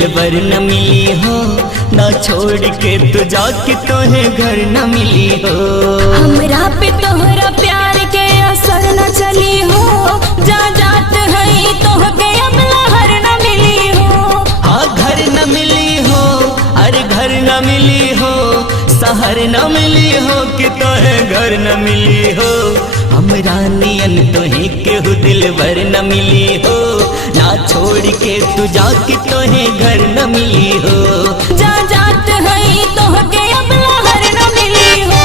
दिलबर न मिली हो, ना छोड़ के तू जाके तोहे घर न मिली हो। हमरा पे तोहरा प्यार के असर न चली हो, जा जात है तोहके अब लहर न मिली हो। हाँ घर न मिली हो, अरे घर न मिली हो, शहर न मिली हो कि तोहे घर न मिली हो। हमरा नियन तोहे केहू दिलबर न मिली हो, ना छोड़ के तू जाके तोहे घर न मिली हो। जा जात है तोहके अब लहर न मिली हो।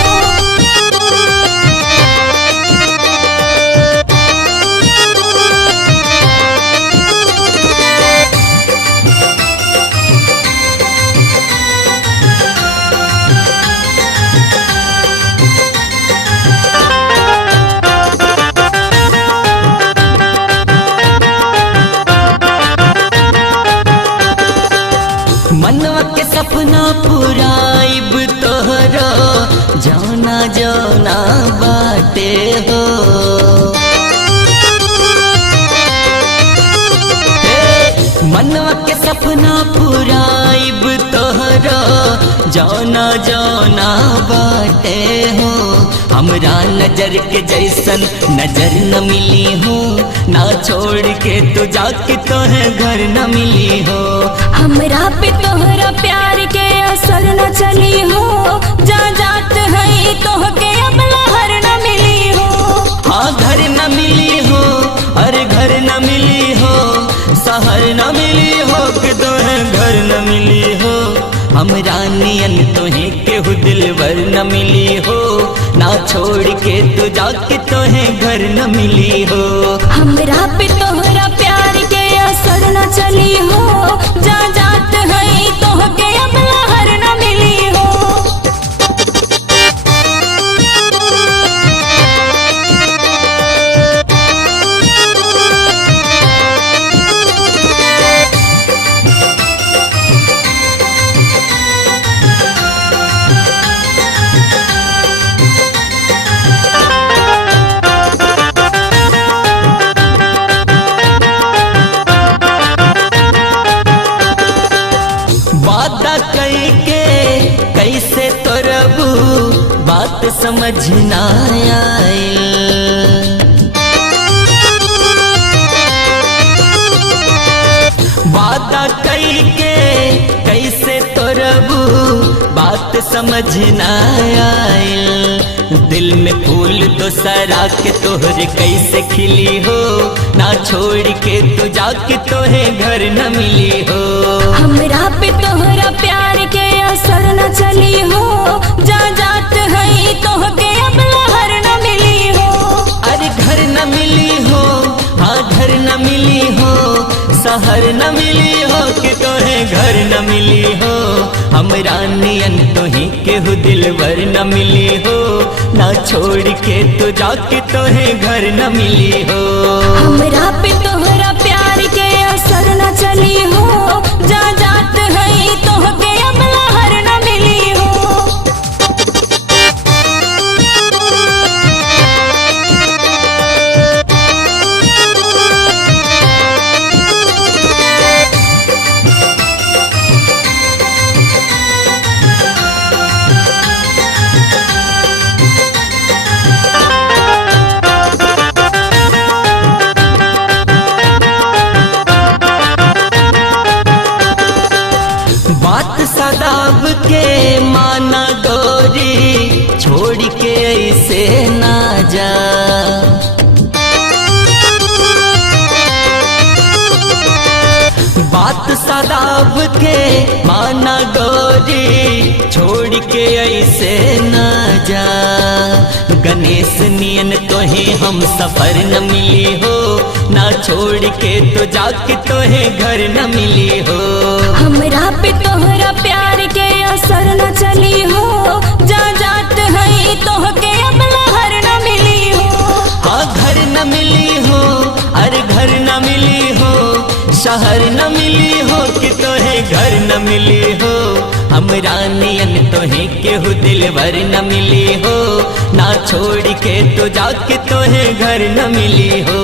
मनवा के सपना पुराइब तोहरा, जाना जाना बाटे हो। मनवा के सपना पुराइब तोहरा, जाना जाना बाटे हो। हमरा नजर के जैसन नजर न मिली हो, ना छोड़ के तू जाके तोहे घर न मिली हो। हमरा पे तोहरा प्यार के असर न चली हो, जा जात है तोहके अब लहर न मिली हो। हाँ घर न मिली हो, अरे घर न मिली हो, शहर न मिली हो कि तोहे घर न मिली हो। हमरा नियन तोहे केहू दिलबर न मिली हो, ना छोड़ के तू जाके तोहे घर न मिली हो। हमरा पे तोहरा प्यार के असर न चली हो, जा जात है तोहके अब लहर न मिली हो। वादा कई के कैसे तोरबू, बात समझ ना आइल। वादा कई के कैसे तोरबू, बात समझ ना आइल। दिल में फूल दोसरा के तोहरे कैसे खिली हो, ना छोड़ के तू जाके तोहे घर न मिली हो। हमरा पे तोहरा प्यार के असर न चली हो, जा जात है तोहके अब लहर न मिली हो। अरे घर न मिली हो, हाँ घर न मिली हो, शहर न मिली हो कि तोहे घर न मिली हो। हमरा नियन तोहे केहू दिलबर न मिली हो, ना छोड़ के तू जाके तोहे घर न मिली हो। हमरा पे तोहरा प्यार के असर न चली हो, जा जात है तोहके अब लहर न मिली हो। बात सदाब के माना गोरी, छोड़ के ऐसे ना जा। बात सदाब के माना गोरी, छोड़ के ऐसे ना जा। गणेश नियन तोहे हम सफर न मिली हो, ना छोड़ के तो जाके तोहे घर न मिली हो। हमरा पे तोहरा प्यार के असर न चली हो, जा जात है तोहके अब लहर न मिली हो। हाँ घर न मिली हो, अरे घर न मिली हो, शहर न मिली हो कि तोहे घर न मिली हो। हमरा नियन तोहे केहू दिलबर न मिली हो, ना छोड़ के तो जाके तोहे घर न मिली हो।